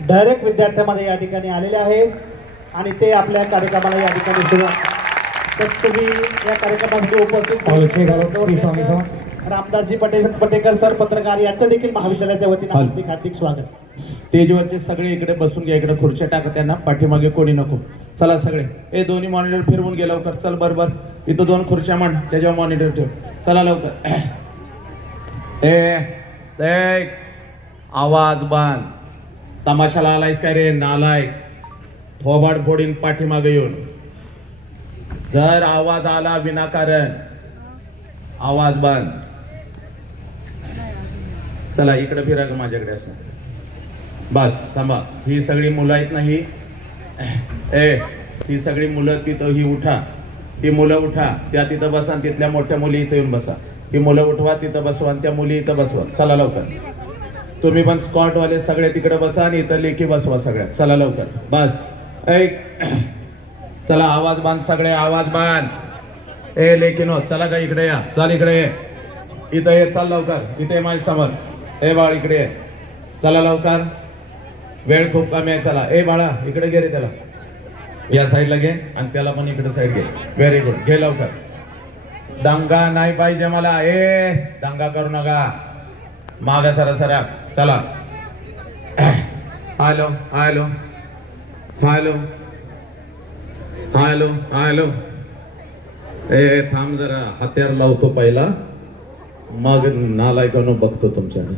Direct विद्यार्थ्यांमध्ये या ठिकाणी आलेले आहे आणि ते आपल्या कार्यक्रमाला या ठिकाणी सुरुवात तर तुम्ही या कार्यक्रमामध्ये उपस्थित रामदासजी पटेकर सर पत्रकार यांचं देखील महाविद्यालयाच्या वतीने हार्दिक हार्दिक स्वागत। स्टेजवरचे सगळे इकडे बसून घ्या, इकडे खुर्च्या टाका, त्यांना पाठीमागे कोणी नको। चला सगळे हे दोन्ही मॉनिटर फिरवून गेला लवकर, चल बरोबर इथं 2 खुर्च्या मांड, त्याच्यावर मॉनिटर ठेव, चला लवकर। ए आवाज बांध, तमाशाला आलायस काय रे नालायक, थोबाड फोडीन पाठीमागे येऊन। जर आवाज आला विनाकारण आवाज बांध। चला इकडे फिरा का माझ्याकडे असं, बस थांबा। ही सगळी मुलं आहेत ना, ही सगळी मुलं तिथं ही उठा, ती मुलं उठा, त्या तिथं बसा, तिथल्या मोठ्या मुली इथं येऊन बसा। ही मुलं उठवा, तिथं बसवा, आणि त्या मुली इथं बसवा। चला लवकर, तुम्ही पण स्कॉट वाले सगळे तिकडे बसा आणि इथं लेखी बसवा सगळ्या, चला लवकर बस। चला आवाज बांध, सगळे आवाज बांध। लेखीनो चला का इकडे या, चल इकडे ये, इथं ये, चल लवकर, इथे माझ्या समोर। बाळ इकडे ये, चला लवकर, वेळ खूप कमी आहे, चला। बाळा इकडे घे रे, त्याला या साईडला घे आणि त्याला पण इकडे साईड घे, व्हेरी गुड, घे लवकर। दंगा नाही पाहिजे मला, दंगा करू नका, मागा सरा सरा, चला। Hello hello hello hello hello, थांब जरा, हत्यार लावतो पहिला, मग नालायकानो बघतो तुमच्याकडे।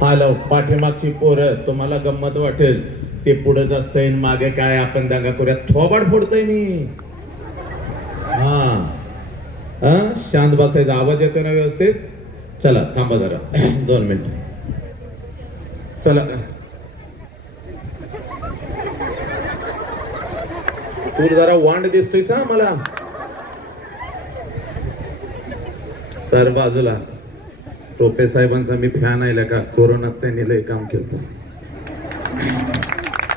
हॅलो, पाठीमागची पोरं तुम्हाला गंमत वाटेल, ते पुढे जास्त येईन, मागे काय आपण दंगा करूया, थोबाड फोडतोय मी। शांत बसायचा, आवाज येतो ना व्यवस्थित, चला थांबा जरा 2 मिनिट, चला। तू जरा वांड दिसतोय सा मला, सर बाजूला। टोपे साहेबांचा मी फॅन आहे का, कोरोनात त्यांनी लय काम केलं,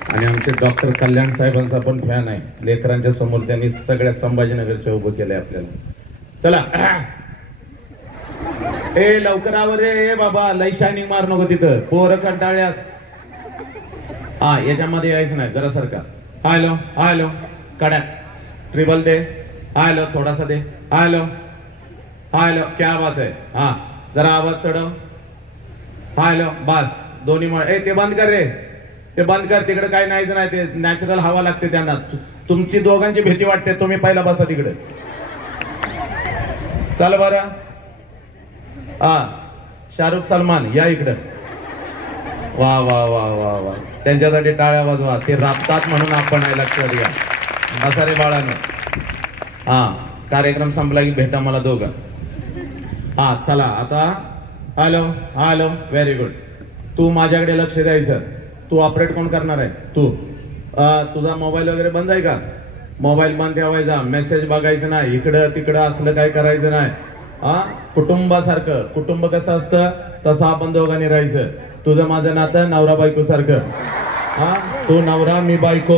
आणि आमचे डॉक्टर कल्याण साहेबांचा पण फॅन आहे, लेकरांच्या समोर त्यांनी सगळ्या संभाजीनगरच्या उभं केलंय आपल्याला। चला लवकर आवर रे बाबा, लय शायनिंग मार नको तिथं, पोरं कंटाळ्यात। याच्यामध्ये यायचं नाही, जरा सरका। हॅलो हॅलो, कडक ट्रिबल दे, हॅलो थोडासा दे, हॅलो हॅलो, क्या बात है, जरा आवाज चढव, हॅलो बस, दोन्ही ते बंद कर रे, ते बंद कर, तिकडे काही नाहीच नाही, ते नॅचरल हवा लागते त्यांना, तुमची दोघांची भीती वाटते, तुम्ही पहिला बसा तिकडे, चल बरं। शाहरुख सलमान या इकडं, वा वा वा वा वा, त्यांच्यासाठी टाळ्या वाजवा, ते राबतात म्हणून आपण आहे, लक्षात घ्या, बसा रे बाळानं। कार्यक्रम संपला की भेटा मला दोघं। चला आता, हॅलो हॅलो, व्हेरी गुड, तू माझ्याकडे लक्ष द्यायचं, तू ऑपरेट कोण करणार आहे, तू। तुझा मोबाईल वगैरे बंद आहे का, मोबाईल बंद ठेवायचा, मेसेज बघायचं नाही, इकडं तिकडं असलं काय करायचं नाही। कुटुंबासारखं, कुटुंब कसं असतं तसं आपण दोघांनी राहायचं, तुझं माझं नातं नवरा बायको सारखं। तू नवरा मी बायको,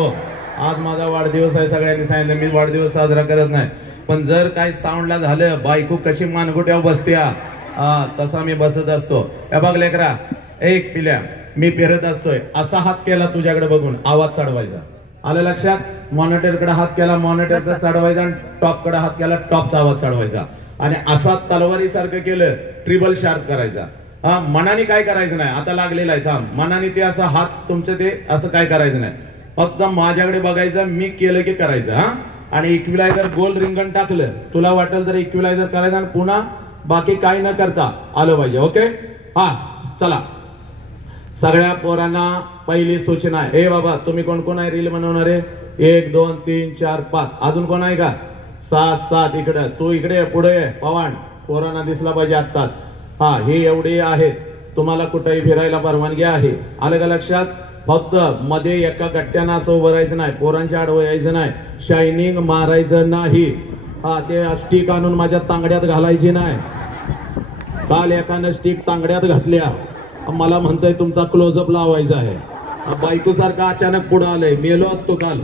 आज माझा वाढदिवस आहे, सगळ्यांनी सांगितलं, मी वाढदिवस साजरा करत नाही, पण जर काय साऊंडला झालं, बायको कशी मानगुट्यावर बसत्या, तसा मी बसत असतो। बघ लेकरा, पिल्या, मी फिरत असतोय, असा हात केला तुझ्याकडे बघून आवाज चढवायचा, आलं लक्षात? मॉनिटरकडे हात केला, मॉनिटरचा चढवायचा, आणि टॉपकडे हात केला, टॉपचा आवाज चढवायचा, आणि असा तलवारी सारखं केलं, ट्रिबल शार्प करायचा। मनाने काय करायचं नाही, आता लागलेला आहे, थांब, मनाने ते असं हात तुमचं ते असं काय करायचं नाही, फक्त माझ्याकडे बघायचं, मी केलं की करायचं। आणि इक्विलायझर गोल रिंगण टाकलं, तुला वाटेल तर इक्विलायझर करायचं, आणि पुन्हा बाकी काही न करता आलं पाहिजे, ओके? चला, सगळ्या पोरांना पहिली सूचना आहे, बाबा तुम्ही कोण कोण आहे रील बनवणारे, 1 2 3 4 5, अजून कोण आहे का, 6 7, इकडे तू, इकडे पुढे पवान, पोरांना दिसला पाहिजे आत्ताच। हे एवढे आहेत, तुम्हाला कुठेही फिरायला परवानगी आहे, आलं का लक्षात? फक्त मध्ये एका गट्ट्यानं असं उभं राहायचं नाही, पोरांच्या आडवं यायचं नाही, शायनिंग मारायचं नाही, ते स्टिक आणून माझ्या तांगड्यात घालायची नाही। काल एकानं स्टिक तांगड्यात घातल्या, मला म्हणतोय तुमचा क्लोजअप लावायचा आहे, बायको सारखा अचानक पुढे आलंय, मेलो असतो काल।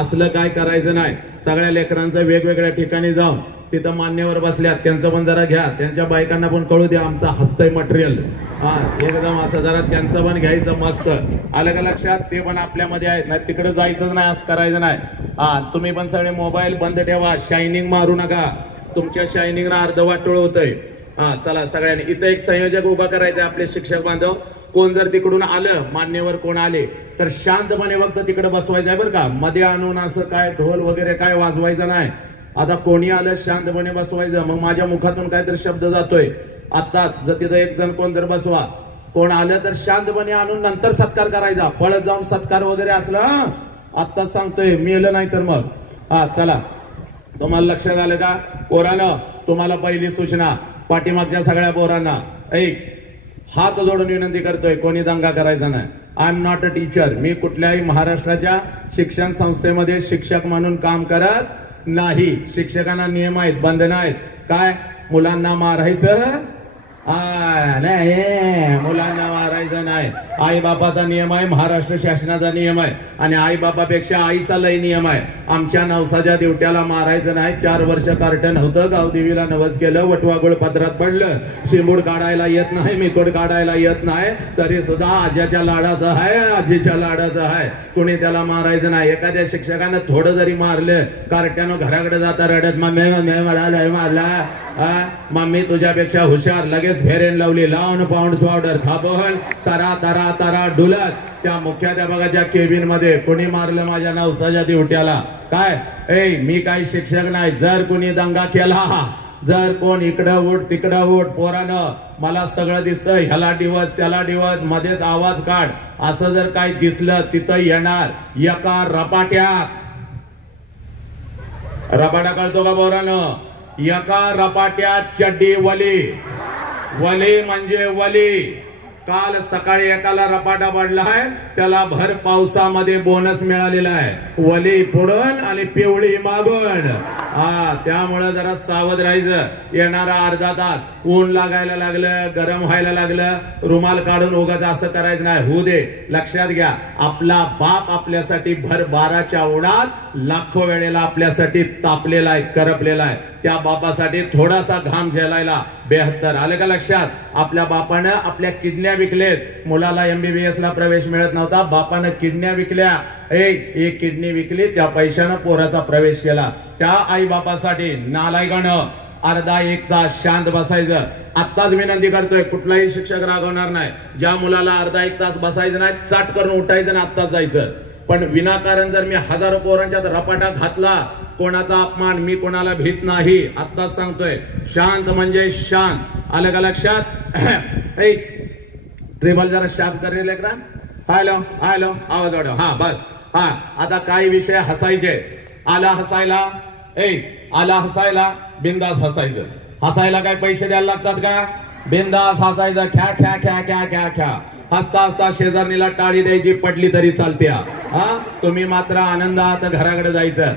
असलं काय करायचं नाही, सगळ्या लेकरांचं वेगवेगळ्या ठिकाणी जाऊन तिथं मान्यवर बसल्यात, त्यांचं पण जरा घ्या, त्यांच्या बायकांना पण कळू द्या आमचं हस्तय मटेरियल. हा एकदम असं जरा त्यांचं पण घ्यायचं मस्त. आलं का लक्षात? ते पण आपल्यामध्ये आहेत ना, तिकडे जायचंच नाही, असं करायचं नाही. हा तुम्ही पण सगळे मोबाईल बंद ठेवा, शायनिंग मारू नका, तुमच्या शायनिंगला अर्धवाटोळ होतंय. हा चला सगळ्यांनी इथं एक संयोजक उभा करायचा आपले शिक्षक बांधव. कोण जर तिकडून आलं, मान्यवर कोण आले तर शांतपणे फक्त तिकडे बसवायचं आहे बरं का. मध्ये आणून असं काय ढोल वगैरे काय वाजवायचं नाही. आता कोणी आलं शांतपणे बसवायचं. मग माझ्या मुखातून काहीतरी शब्द जातोय आता, जर तिथं एक जण कोण तर बसवा, कोण आलं तर शांतपणे आणून नंतर सत्कार करायचा. पळत जाऊन सत्कार वगैरे असलं आत्ताच सांगतोय, मेलं नाही तर मग. हा चला, तुम्हाला लक्षात आलं का पोरानं? तुम्हाला पहिली सूचना पाठीमागच्या सगळ्या पोरांना, ऐक, हात जोडून विनंती करतोय, कोणी दंगा करायचा नाही. I am not a teacher. मी कुठल्याही महाराष्ट्राच्या शिक्षण संस्थेमध्ये शिक्षक म्हणून काम करत नाही. शिक्षकांना नियम आहेत, बंधनं आहेत. काय? मुलांना मारायचं नाही, मुलांना मारायचं नाही. आई बापाचा नियम आहे, महाराष्ट्र शासनाचा नियम आहे. आणि आई बापापेक्षा आईचा लय नियम आहे. आमच्या नवसाच्या दिवट्याला मारायचं नाही. 4 वर्ष कार्टन होतं, गावदेवीला नवस केलं, वटवागुळ पदरात पडलं, शिंबूड काढायला येत नाही, मिकोड काढायला येत नाही, तरी सुद्धा आज्याच्या लाडाचं आहे, आजीच्या लाडाचं आहे, कुणी त्याला मारायचं नाही. एखाद्या शिक्षकानं थोडं जरी मारलं, कार्ट्यानं घराकडे जाता रडत, मम्मी मला लय मारला. मम्मी तुझ्यापेक्षा हुशार, लगेच फेरेन लावली, लावून पाऊंड पावडर थापवून तरा तरा तरा डुलत त्या मुख्याध्यापकाच्या केबिन मध्ये, कोणी मारलं माझ्या नवसाच्या दिवट्याला. काय? मी काही शिक्षक नाही. जर कोणी दंगा केला, जर कोण इकडं उठ तिकडं उठ, पोरानं मला सगळं दिसतं, ह्याला दिवस त्याला दिवस, मध्येच आवाज काढ, असं जर काही दिसलं तिथं येणार एका रपाट्यात. रपाटा कळतो का पोरानं? एका रपाट्यात चड्डी वली. वली म्हणजे वली. काल सकाळी एकाला रपाटा पडलाय, त्याला भर पावसामध्ये बोनस मिळालेला आहे. वली पुढून आणि पिवळी मागून. त्यामुळे जरा सावध राहायचं. येणारा अर्धा तास ऊन लागायला लागलं, गरम व्हायला लागलं, रुमाल काढून उगाच असं करायचं नाही. होऊ दे. लक्षात घ्या, आपला बाप आपल्यासाठी भर 12च्या उन्हात लाखो वेळेला आपल्यासाठी तापलेला आहे, करपलेला आहे. त्या बापासाठी थोडासा घाम झेलायला बेहत्तर. आलं का लक्षात? आपल्या बापानं आपल्या किडन्या विकलेत. मुलाला MBBS ला प्रवेश मिळत नव्हता, बापानं किडन्या विकल्या. एक किडनी विकली, त्या पैशानं पोराचा प्रवेश केला. त्या आई बापासाठी नालायकानं अर्धा एक तास शांत बसायचं. आत्ताच विनंती करतोय, कुठलाही शिक्षक रागवणार नाही. ज्या मुलाला अर्धा एक तास बसायचं नाही, चाट करून उठायचं आणि आत्ताच जायचं. पण विनाकारण जर मी हजारो पोरांच्यात रपाटा घातला, कोणाचा अपमान, मी कोणाला भीत नाही. आत्ताच सांगतोय, शांत म्हणजे शांत. आलं का लक्षात? ट्रेबल जरा शार्प करेल एकदा. हॅलो हॅलो, आवाज वाढव. हा बस. हा आता काही विषय हसायचे. आला हसायला, आला हसायला, बिंदास हसायचं. हसायला काय पैसे द्यायला लागतात का? बिंदास हसायचं. ख्या ख्या ख्या ख्या ख्या ख्या. हसता हसता शेजारणीला टाळी द्यायची, पडली तरी चालते. तुम्ही मात्र आनंदात घराकडे जायचं.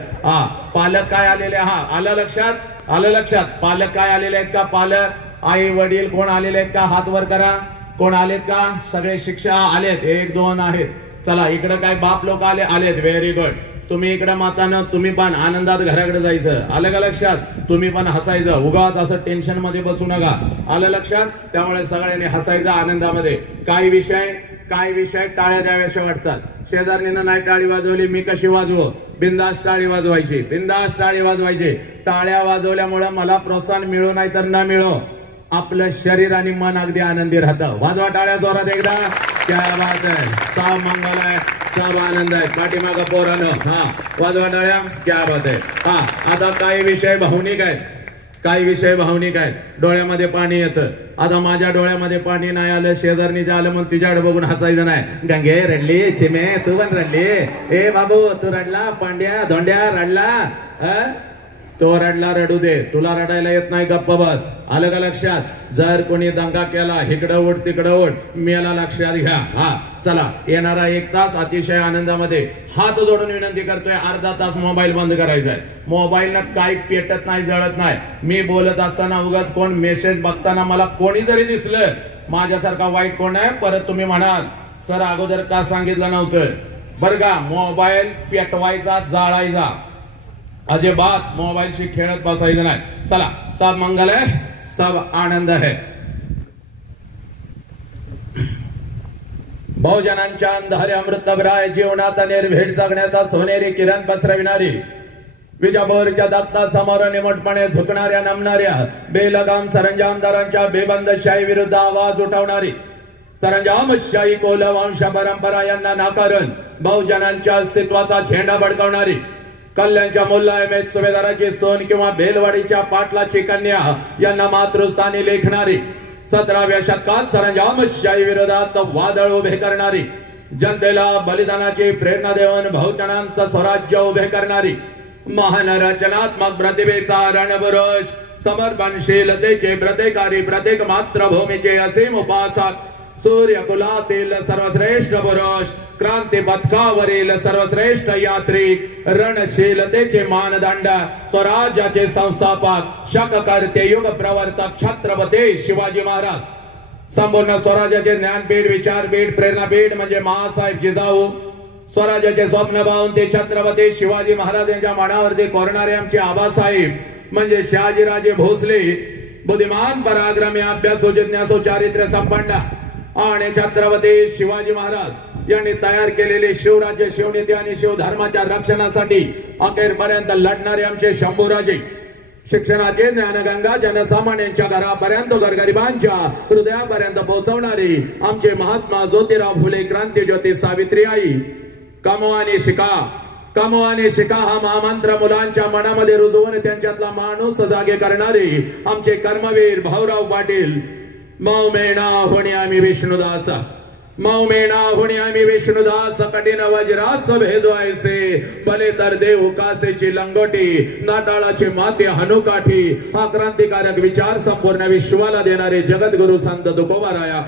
पालक काय आलेले? आलं लक्षात? आलं लक्षात? पालक काय आलेले आहेत का? पालक, आई वडील कोण आलेले आहेत का? हात वर करा. कोण आलेत का? सगळे शिक्षक आलेत. 1-2 आहेत. चला इकडे काय बाप लोक आलेत. Very good. तुम्ही इकडे मातानं, तुम्ही पण आनंदात घराकडे जायचं. आलं का लक्षात? तुम्ही पण हसायचं. उगाच असं टेन्शन मध्ये बसू नका. आलं लक्षात? त्यामुळे सगळ्यांनी हसायचं आनंदामध्ये. काही विषय टाळ्या द्याव्याशा वाटतात. शेजारणीनं नाही टाळी वाजवली, मी कशी वाजवू? बिंदास टाळी वाजवायची, बिंदास टाळी वाजवायची. टाळ्या वाजवल्यामुळे मला प्रोत्साहन मिळो नाही तर न मिळो, आपलं शरीर आणि मन अगदी आनंदी राहतं. वाजवा टाळ्या जोरात एकदा. क्या बात आहे. सब मंगल आहे, सब आनंद आहे. पाठीमागं पोरानं वाजवा टाळ्या. क्या बात आहे. आता काही विषय भावनिक आहेत. काही विषय भावनिक आहेत. डोळ्यामध्ये पाणी येतं. आता माझ्या डोळ्यामध्ये पाणी नाही आलं, शेजारणीच्या आलं, मग तिच्याकडे बघून हसायचं नाही. गंगे रडली, चिमे तू पण रडली, ए बाबू तू रडला, पांड्या धोंड्या रडला, तो रडला रडू दे, तुला रडायला येत नाही, गप्प बस. आलं का लक्षात? जर कोणी दंगा केला, इकडं उठ तिकडं उठ, मेला लक्षात घ्या. चला येणारा 1 तास अतिशय आनंदामध्ये. हात जोडून विनंती करतोय, अर्धा तास मोबाईल बंद करायचा आहे. मोबाईलनं काही पेटत नाही, जळत नाही. मी बोलत असताना उगाच कोण मेसेज बघताना मला कोणी जरी दिसलं, माझ्यासारखा वाईट कोण आहे? परत तुम्ही म्हणाल सर अगोदर का सांगितलं नव्हतं? बरं का, मोबाईल पेटवायचा, जाळायचा. अजिबात मोबाईलशी खेळत बसायचं नाही. चला, सब मंगल है, सब आनंद है. बहुजनांच्या अंधाऱ्या अमृतभराय जीवनात निर्भीड जगण्याचा सोनेरी किरण पसरविणारी, विजापूरच्या दत्ता समोर निमटपणे झुकणाऱ्या नमणाऱ्या बेलगाम सरंजामदारांच्या बेबंदशाही विरुद्ध आवाज उठवणारी, सरंजामशाही कोलवंश परंपरा यांना नाकारून बहुजनांच्या अस्तित्वाचा झेंडा बडकवणारी, कल्याणच्या मुल्ला सुभेदाराची सोन किंवा बेलवाडीच्या पाटलाची कन्या यांना मातृस्थानी लेखणारी, 17व्या शतकात सरंजामशाही विरोधात वादळ उभे करणारी, जनतेला बलिदानाची प्रेरणा देऊन बहुजनांचं स्वराज्य उभे करणारी, महान रचनात्मक प्रतिभेचा रणपुरुष, समर्पणशीलतेचे प्रतिकारी, प्रत्येक मातृभूमीचे असीम उपासक, सूर्यकुलातील सर्वश्रेष्ठ पुरुष, क्रांती पथकावरील सर्वश्रेष्ठ यात्रिक, रणशीलतेचे मानदंड, स्वराज्याचे संस्थापक, शककर्ते, युग प्रवर्तक छत्रपती शिवाजी महाराज. संपूर्ण स्वराज्याचे ज्ञानपीठ, विचारपीठ, प्रेरणापीठ म्हणजे महासाहेब जिजाऊ. स्वराज्याचे स्वप्न पाहून ते छत्रपती शिवाजी महाराज यांच्या मनावरती कोरणारे आमचे आबासाहेब म्हणजे शहाजीराजे भोसले. बुद्धिमान, पराक्रमी, अभ्यासू, जिज्ञासू, चारित्र्य संपन्न आणि छत्रपती शिवाजी महाराज यांनी तयार केलेले शिवराज्य, शिवनीती आणि शिवधर्माच्या रक्षणासाठी अखेरपर्यंत लढणारे आमचे शंभूराजे. शिक्षणाचे ज्ञानगंगा जनसामान्यांच्या घरापर्यंत, गोरगरिबांच्या हृदयापर्यंत पोहोचवणारे आमचे महात्मा ज्योतिराव फुले, क्रांतीज्योती सावित्रीबाई. कमवाने शिका, कमवाने शिका हा महामंत्र मुलांच्या मनामध्ये रुजवून त्यांच्यातला माणूस जागे करणारे आमचे कर्मवीर भाऊराव पाटील. मौमेणा होणे आम्ही विष्णुदास, मौमेणा होणे आम्ही विष्णुदास, कठीण वज्रास भेदवायचे, भले तर देव कासेची लंगोटी, नाटाळाची माती हनुकाठी. हा क्रांतिकारक विचार संपूर्ण विश्वाला देणारे जगद्गुरु संत तुकोबाराया.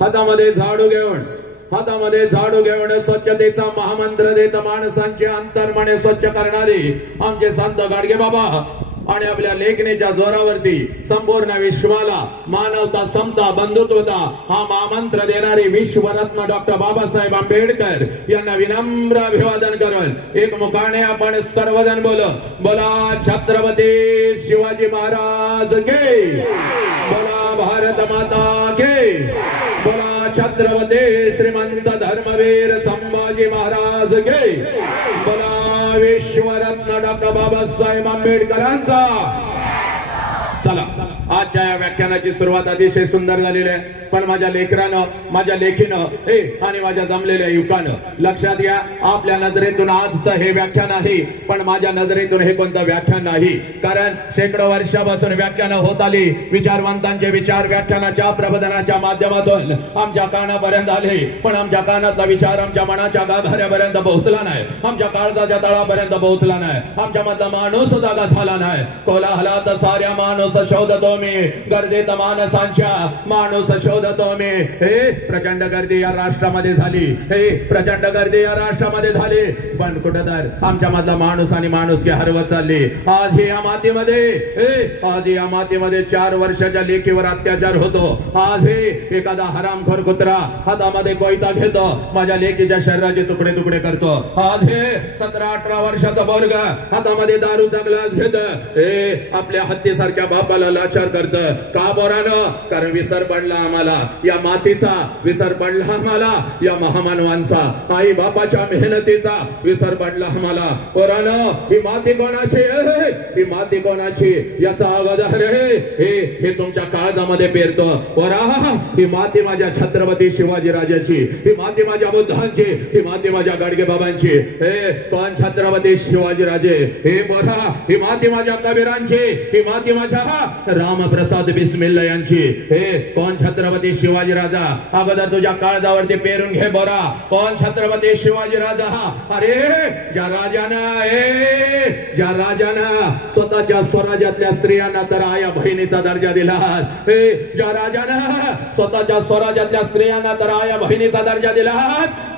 हातामध्ये झाडू घेऊन, हातामध्ये झाडू घेऊन स्वच्छतेचा महामंत्र देत माणसांचे अंतर्मने स्वच्छ करणारे आमचे संत गाडगे बाबा आणि आपल्या लेखणीच्या जोरावरती संपूर्ण विश्वाला मानवता, समता, बंधुत्वता हा महामंत्र देणारे विश्वरत्न डॉक्टर बाबासाहेब आंबेडकर यांना विनम्र अभिवादन करून एक मुखाने आपण सर्वजण बोला छत्रपती शिवाजी महाराज के, बोला भारत माता के, बोला छत्रपती श्रीमंत धर्मवीर संभाजी महाराज के, बोला विश्वरत्न डॉक्टर बाबासाहेब आंबेडकरांचा. चला, आजच्या या व्याख्यानाची सुरुवात अतिशय सुंदर झालेली आहे. पण माझ्या लेकरानं, माझ्या लेखीनं आणि माझ्या जमलेल्या युवकानं लक्षात घ्या, आपल्या नजरेतून आजचं हे व्याख्यान आहे, पण माझ्या नजरेतून हे कोणतं व्याख्यान नाही. कारण शेकडो वर्षापासून व्याख्यानं होत आली, विचारवंतांचे विचार व्याख्यानाच्या प्रबोधनाच्या माध्यमातून आमच्या कानापर्यंत आले, पण आमच्या कानातला विचार आमच्या मनाच्या गाभाऱ्यापर्यंत पोहोचला नाही, आमच्या काळजाच्या तळापर्यंत पोहोचला नाही, आमच्या मधला माणूस जागा झाला नाही. कोलाहलात साऱ्या माणूस शोधतो मी, गर्दीत माणसांच्या माणूस शोधतो मी. हे प्रचंड गर्दी या राष्ट्रामध्ये झाली, हे प्रचंड गर्दी या राष्ट्रामध्ये झाली, पण कुठं तर आमच्या मधला माणूस आणि माणुसकी हरवत चालली. आज या मातीमध्ये, आज या मातीमध्ये 4 वर्षाच्या लेकीवर अत्याचार होतो. आज हे एखादा हरामखोर कुत्रा हातामध्ये कोयता घेतो, माझ्या लेकीच्या शरीराचे तुकडे तुकडे करतो. आज हे 17-18 वर्षाचा पोरगा हातामध्ये दारूचा ग्लास घेत आपल्या हत्तीसारख्या बापाला लाचार करत. का पोरानं? कारण विसर पडला आम्हाला या मातीचा, विसर पडला आम्हाला या महामानवांचा, आई बापाच्या मेहनतीचा विसर पडला आम्हाला. पोरानं, ही माती कोणाची? ही माती कोणाची याचा अवधार हे तुमच्या काळजामध्ये पेरतो. पोरा, ही माती माझ्या छत्रपती शिवाजी राजाची, ही माती माझ्या बुद्धांची, ही माती माझ्या गाडगे बाबांची. कोण छत्रपती शिवाजी राजे? हे पोरा, ही माती माझ्या कबीरांची, ही माती माझ्या रामप्रसाद बिस्मिल्ला यांची. हे कोण छत्रपती शिवाजी राजा? अगोदर तुझ्या काळजावरती पेरून घे बोरा. कोण छत्रपती शिवाजी राजा? अरे ज्या राजानं स्वतःच्या स्वराज्यातल्या स्त्रियांना तर आया बहिणीचा दर्जा दिला, ज्या राजानं स्वतःच्या स्वराज्यातल्या स्त्रियांना तर आया बहिणीचा दर्जा दिला,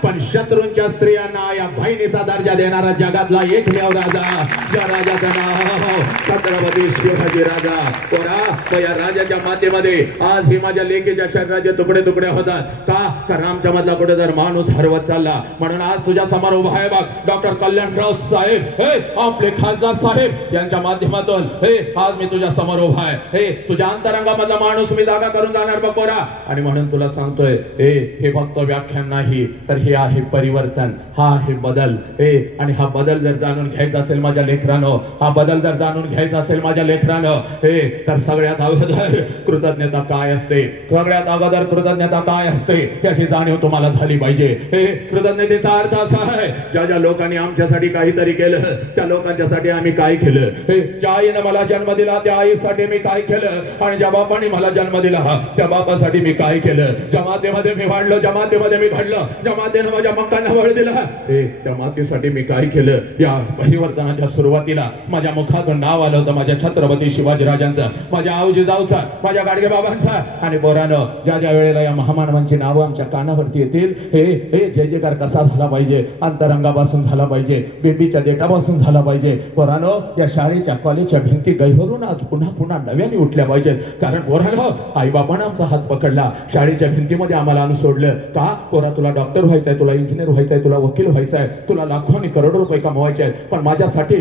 पण शत्रूंच्या स्त्रियांना आया बहिणीचा दर्जा देणारा जगातला एकमेव राजा, ज्या राजाचं नाव छत्रपती शिवाजी राजा. पोरा, का या राजाच्या मातेमध्ये आज ही माझ्या लेकीच्या शरीराचे तुकडे तुकडे होतात का रामच्या मधला कुठे जर माणूस हरवत चालला म्हणून आज तुझ्या समोर उभा आहे बघ डॉक्टर कल्याणराव साहेब हे आपले खासदार साहेब यांच्या माध्यमातून हे आज मी तुझ्या समोर उभा आहे हे तुझ्या अंतरंगामधला माणूस मी जागा करून जाणार बघ पोरा आणि म्हणून तुला सांगतोय हे फक्त व्याख्यान नाही तर हे आहे परिवर्तन हा आहे बदल आणि हा बदल जर जाणून घ्यायचा असेल माझ्या लेकरांनो हा बदल जर जाणून घ्यायचा असेल माझ्या लेकरांनो तर सगळ्यात अगोदर कृतज्ञता काय असते सगळ्यात अगोदर कृतज्ञता काय असते याची जाणीव तुम्हाला झाली पाहिजे कृतज्ञतेचा अर्थ असा आहे ज्या लोकांनी आमच्यासाठी काहीतरी केलं त्या लोकांच्यासाठी आम्ही काय केलं ज्या आईने मला जन्म दिला त्या आईसाठी मी काय केलं आणि ज्या बापाने मला जन्म दिला त्या बापासाठी मी काय केलं ज्या मातेमध्ये मी वाढलो ज्या मातेमध्ये मी घडलो ज्या मातेने माझ्या मक्कांना बळ दिला त्या मातेसाठी मी काय केलं या परिवर्तनाच्या सुरुवातीला माझ्या मुखातून नाव आलं होतं माझ्या छत्रपती शिवाजीराजांचं माझ्या आऊजी जाऊचा माझ्या गाडगे बाबांचा आणि पोरानं ज्या वेळेला या महामानवांची नावं आमच्या कानावरती येतील हे जय जयकार कसा झाला पाहिजे अंतरंगापासून झाला पाहिजे बेबीच्या देटापासून झाला पाहिजे पोरानो या शाळेच्या कॉलेजच्या भिंती गैहरून आज पुन्हा पुन्हा नव्याने उठल्या पाहिजेत कारण पोरानो आई बाबांना आमचा हात पकडला शाळेच्या भिंतीमध्ये आम्हाला आणून सोडलं का पोरा तुला डॉक्टर व्हायचंय तुला इंजिनियर व्हायचंय तुला वकील व्हायचंय तुला लाखो आणि करोडो रुपये कमवायचे आहेत पण माझ्यासाठी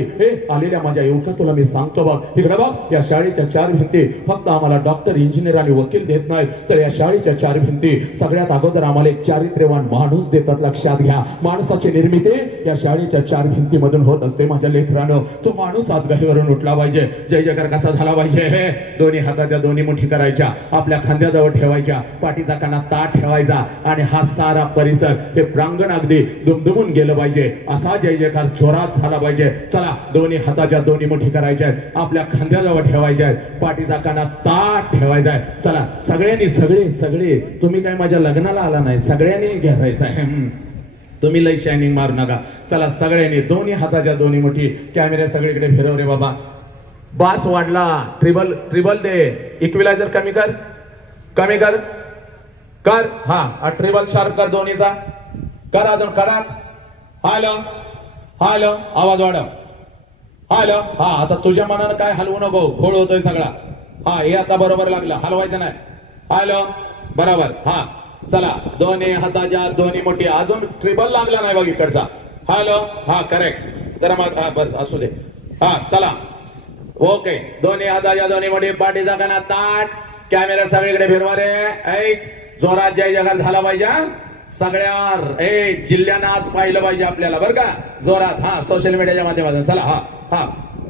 आलेल्या माझ्या युवका तुला मी सांगतो बघ इकडे बघ या शाळेच्या चार भिंती फक्त आम्हाला डॉक्टर इंजिनियर आणि वकील देत नाहीत तर या शाळेच्या चार भिंती सगळ्यात अगोदर आम्हाला एक चारित्र्यवान माणूस देतात लक्षात घ्या माणसाची निर्मिती या शाळेच्या चार भिंतीमधून होत असते माझ्या लेकरांनो तो माणूस आज गहिवरून उठला पाहिजे जय जयकार कसा झाला पाहिजे दोन्ही हाताच्या दोन्ही मुठी करायच्या आपल्या खांद्याजवळ ठेवायच्या पाठीचा काना ताट ठेवायचा आणि हा सारा परिसर हे प्रांगण अगदी दुमदुमून गेलं पाहिजे असा जय जयकार जोरात झाला पाहिजे चला दोन्ही हाताच्या दोन्ही मुठी करायच्या आपल्या खांद्याजवळ ठेवायच्या पाठीचा काना ताट ठेवायचा आहे चला सगळ्यांनी सगळे तुम्ही काय माझ्या लग्नाला आला नाही सगळ्यांनी घ्यायचं आहे तुम्ही लई शायनिंग मारू नका चला सगळ्यांनी दोन्ही हाताच्या दोन्ही मुठी कॅमेरा सगळीकडे फिरव रे बाबा बास वाढला ट्रिबल दे इक्विलायझर कमी कर हा ट्रिबल शार्प कर दोन्हीचा कर अजून कडक हॅलो आवाज वाढव हॅलो हा आता तुझ्या मनानं काय हलवू नको घोळ होतोय सगळा हा हे आता बरोबर लागलं हलवायचं नाही हॅलो बरोबर हा चला दोन्ही हाताच्या दोन्ही मोठी अजून ट्रिबल लागला नाही बघ इकडचा हॅलो हा करेक्ट जरा मग हा बरं असू दे हा चला ओके दोन्ही हाताच्या दोन्ही मोठी पाठीचा काना ताट कॅमेरा सगळीकडे फिरवा रे ऐक जोरात जय जयकार झाला पाहिजे सगळ्या जिल्ह्यांना आज पाहिलं पाहिजे आपल्याला बरं का जोरात हा सोशल मीडियाच्या माध्यमातून चला हा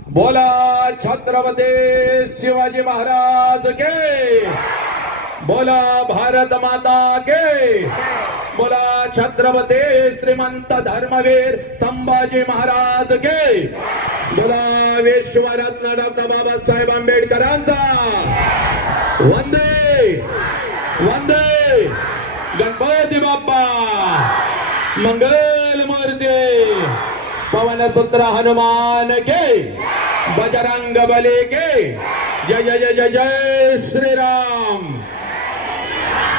बोला छत्रपती शिवाजी महाराज के बोला भारत माता के बोला छत्रपती श्रीमंत धर्मवीर संभाजी महाराज के बोला विश्वरत्न डॉक्टर बाबासाहेब आंबेडकरांचा वंदे वंदे गणपती बाप्पा मंगल मूर्ती पवन सूत्र हनुमान के बजरंग बली के जय जय जय जय जय श्री राम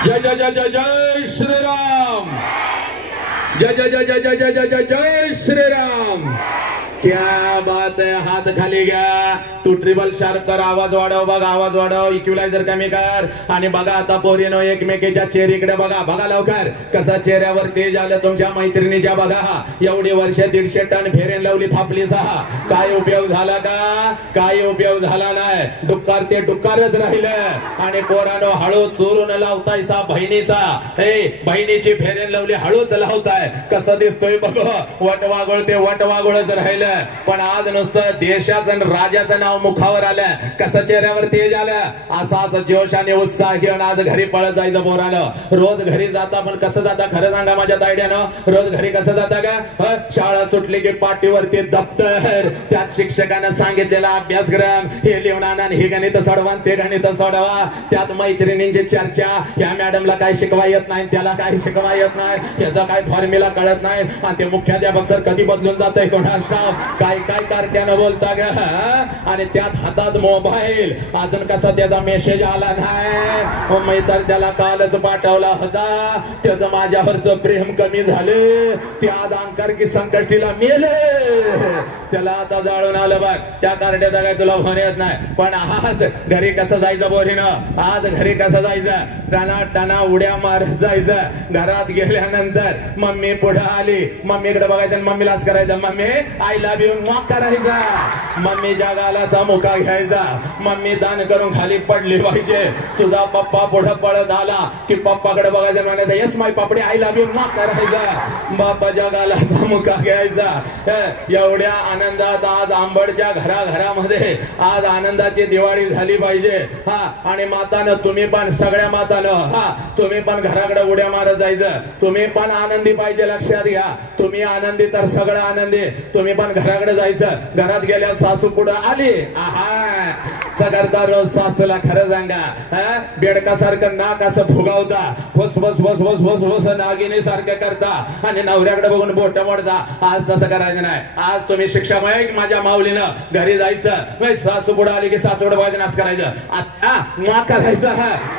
जय जय जय जय जय श्री राम जय जय जय जय जय जय जय जय जय श्री राम क्या बात है हात खाली घ्या तू ट्रिबल शार्प कर आवाज वाढव बघा आवाज वाढव इक्विलायझर कमी कर आणि बघा आता पोरीनो एकमेकीच्या चेहरीकडे बघा लवकर कसा चेहऱ्यावर तेज आलं तुमच्या मैत्रिणीच्या बघा एवढी वर्ष 150 टन फेरेन लावली थापली सहा काय उपयोग झाला का काय उपयोग झाला नाही डुक्कार ते डुक्कारच राहिलं आणि पोरानो हळू चोरून लावताय सा बहिणीचा बहिणीची फेरेन लावली हळूच लावताय कसं दिसतोय बघ वटवागोळ ते वटवागोळच राहिलं पण आज नुसतं देशाचं आणि राजाचं नाव मुखावर आलं कसं चेहऱ्यावर तेज आलं असाच जोश आणि उत्साह घेऊन आज घरी पळत जायचं पोरानं रोज घरी जाता पण कसं जाता खरं सांगा माझ्या तायड्यानं रोज घरी कसं जाता का शाळा सुटली की पाठीवरती दप्तर त्यात शिक्षकानं सांगितलेला अभ्यासक्रम हे लिहून आणा हे गणित सोडवा ते गणित सोडवा त्यात मैत्रिणींची चर्चा ह्या मॅडमला काय शिकवा येत नाही त्याला काय शिकवा येत नाही याचा काय फॉर्म्युला कळत नाही आणि ते मुख्याध्यापक तर कधी बदलून जात आहे कोणास ठाऊक काय काय कार्ट्यानं बोलता ग आणि त्यात हातात मोबाईल अजून कसा त्याचा मेसेज आला नाही मी तर त्याला कालच पाठवला होता त्याचं माझ्यावरचं प्रेम कमी झाले ते आज अंकारकी संकष्टीला मेले त्याला आता जाळून आलं बघ त्या कार्ट्याचा काय तुला फोन येत नाही पण आज घरी कसं जायचं बोरीनं आज घरी कसं जायचं टाना टाना उड्या मारत जायचं घरात गेल्यानंतर मम्मी पुढे आली मम्मीकडे बघायचं मम्मीला असं करायचं mummy I love you mock करायचा मम्मीच्या गालाचा मुका घ्यायचा मम्मी दान करून खाली पडली पाहिजे तुझा पप्पा पुढे पळत आला की पप्पाकडे बघायचं म्हणायचं yes my papdi I love you mock करायचा बाप्पाच्या गालाचा मुका घ्यायचा एवढ्या आनंदात आज आंबडच्या घराघरामध्ये आज आनंदाची दिवाळी झाली पाहिजे हा आणि मातानं तुम्ही पण सगळ्या मातानं हा तुम्ही पण घराकडे उड्या मारत जायचं तुम्ही पण आनंदी पाहिजे लक्षात घ्या तुम्ही आनंदी तर सगळं आनंदी तुम्ही पण घराकडे जायचं घरात गेल्या सासू पुढं आली आहा करता रोज सासूला खरं सांगा बेडकासारखं नाक असं फुगावता फुस फुस फुस फुस फुस फुस नागिनी सारखं करता आणि नवऱ्याकडे बघून बोट मोडता आज तसं करायचं नाही आज तुम्ही शिक्षामय माझ्या माऊलीनं घरी जायचं सासू पुढे आली की सासूकडे बघायचं नाच करायचं आता मा करायचं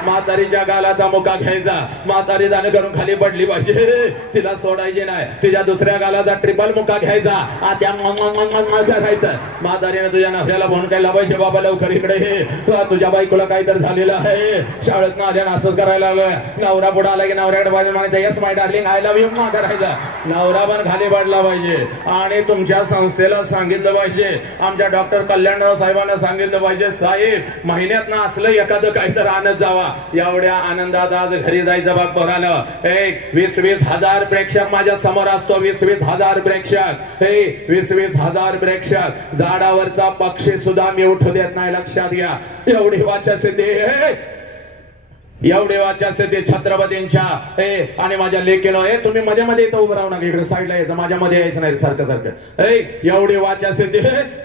म्हातारीच्या गालाचा मुका घ्यायचा म्हातारी जाणं करून खाली पडली पाहिजे तिला सोडायची नाही तिच्या दुसऱ्या गालाचा ट्रिपल मुका घ्यायचा आता करायचं म्हातारीने तुझ्या नवऱ्याला फोन केला पाहिजे बाबा लवकर इकडे तुझ्या बायकोला काहीतरी झालेलं आहे शाळेत आल्यानं असंच करायला लागलोय नवरा पुढे आला की नवऱ्याकडे पाहिजे म्हणायचं yes my darling I love you मा करायचा नवरा पण खाली पडला पाहिजे आणि तुमच्या संस्थेला सांगितलं पाहिजे आमच्या डॉक्टर कल्याणराव साहेबांना सांगितलं पाहिजे साहेब महिन्यात ना असलं एखादं काहीतरी आणत जावा एवढ्या आनंदात आज घरी जायचं बघ पोरानं एक 20-20 हजार प्रेक्षक माझ्या समोर असतो 20-20 हजार प्रेक्षक 20-20 हजार प्रेक्षक झाडावरचा पक्षी सुद्धा मी उठू देत नाही लक्षात घ्या एवढी वाचा सिद्धी एवढे वाचा ते छत्रपतींच्या आणि माझ्या लेकीनं तुम्ही मध्ये मध्ये इथं उभं राहू नका इकडे साईडला यायचं माझ्या मध्ये यायचं नाही सारखं सारखं एवढी वाचा ते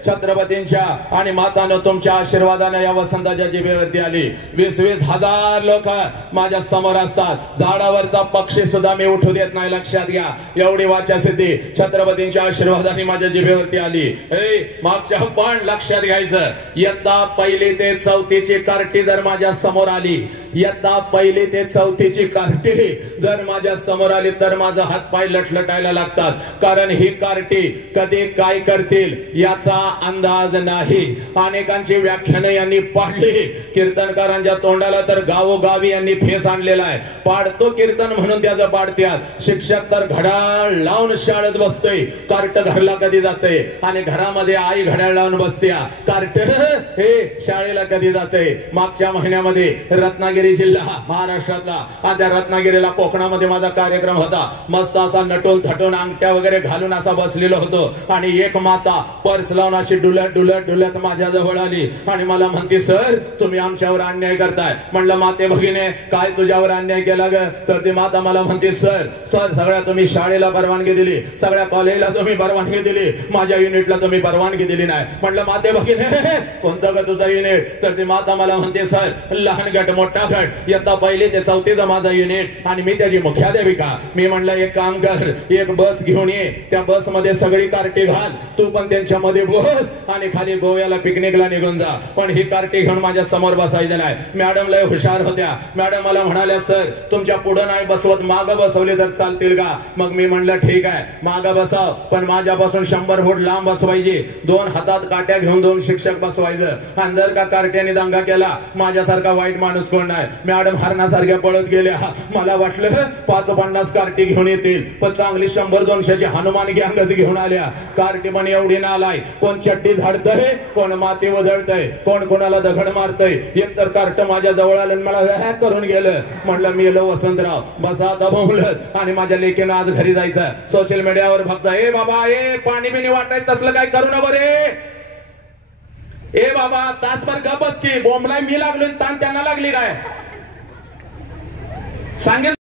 छत्रपतींच्या आणि मातानं तुमच्या आशीर्वादाने या वसंताच्या जिभेवरती आली 20-20 हजार लोक माझ्या समोर असतात झाडावरचा पक्षी सुद्धा मी उठू देत नाही लक्षात घ्या एवढी वाचा सिद्धी छत्रपतींच्या आशीर्वादाने माझ्या जिभेवरती आली मागच्या पण लक्षात घ्यायचं इयत्ता 1ली ते 4थीची कार्टी जर माझ्या समोर आली इयत्ता 1ली ते 4थीची कार्टी जर माझ्या समोर आली तर माझा हात पाय लटलटायला लागतात कारण ही कार्टी कधी काय करतील याचा अंदाज नाही अनेकांची व्याख्यानं यांनी पाडली कीर्तनकारांच्या तोंडाला तर गावोगावी यांनी फेस आणलेला आहे पाडतो कीर्तन म्हणून त्याचं पाडत्यात शिक्षक तर घड्याळ लावून शाळेत बसतोय कार्ट घरला कधी जाते आणि घरामध्ये आई घड्याळ लावून बसत्या कार्ट हे शाळेला कधी जाते मागच्या महिन्यामध्ये रत्नागिरी जिल्हा महाराष्ट्रातला आणि त्या रत्नागिरीला कोकणामध्ये माझा कार्यक्रम होता मस्त असा नटून थटून अंगठ्या वगैरे घालून असा बसलेलो होतो आणि एक माता पर्स लावून अशी डुलत डुलत डुलत माझ्या जवळ आली आणि मला म्हणते सर तुम्ही आमच्यावर अन्याय करताय म्हणलं माते भगिने काय तुझ्यावर अन्याय केला ग तर ती माता मला म्हणते सर सगळ्या तुम्ही शाळेला परवानगी दिली सगळ्या कॉलेजला तुम्ही परवानगी दिली माझ्या युनिटला तुम्ही परवानगी दिली नाही म्हणलं माते भगिने कोणतं ग तुझा युनिट तर ती माता मला म्हणते सर लहान गट मोठा गट इयत्ता 1ली ते 4थीचा माझा युनिट आणि मी त्याची मुख्याध्यापिका मी म्हणलं एक काम कर एक बस घेऊन ये त्या बस मध्ये सगळी कार्टी घाल तू पण त्यांच्यामध्ये बस आणि खाली गोव्याला पिकनिकला निघून जा पण ही कार्टी घेऊन माझ्या समोर बसायचं नाही मॅडम लय हुशार होत्या मॅडम मला म्हणाल्या सर तुमच्या पुढे नाही बसवत मागं बसवले तर चालतील का मग मी म्हणलं ठीक आहे मागं बसाव पण माझ्यापासून 100 फूट लांब बसवायची 2 हातात काट्या घेऊन 2 शिक्षक बसवायचं आणि जर का कार्ट्याने दंगा केला माझ्यासारखा वाईट माणूस कोण नाही मॅडम हरणासारख्या पळत गेल्या मला वाटलं 5-50 कार्टी घेऊन येतील पण चांगली 100-200ची हनुमान गँगच घेऊन आल्या कार्टी पण एवढी नालाय कोण चड्डी झाडतय कोण माती वजळतय कोण कोणाला दगड मारतय एक तर कार्ट माझ्या जवळ आलं मला हॅक करून गेलं म्हणलं मी येलो वसंतराव बसा दबवलं आणि माझ्या लेकीनं आज घरी जायचं सोशल मीडियावर फक्त ए बाबा ए पाणी बिणी वाटायचं तसलं काय करू ना बरे ए बाबा तासभर गपच की बोंबलाय मी लागलो ताण त्यांना लागली काय सांगेल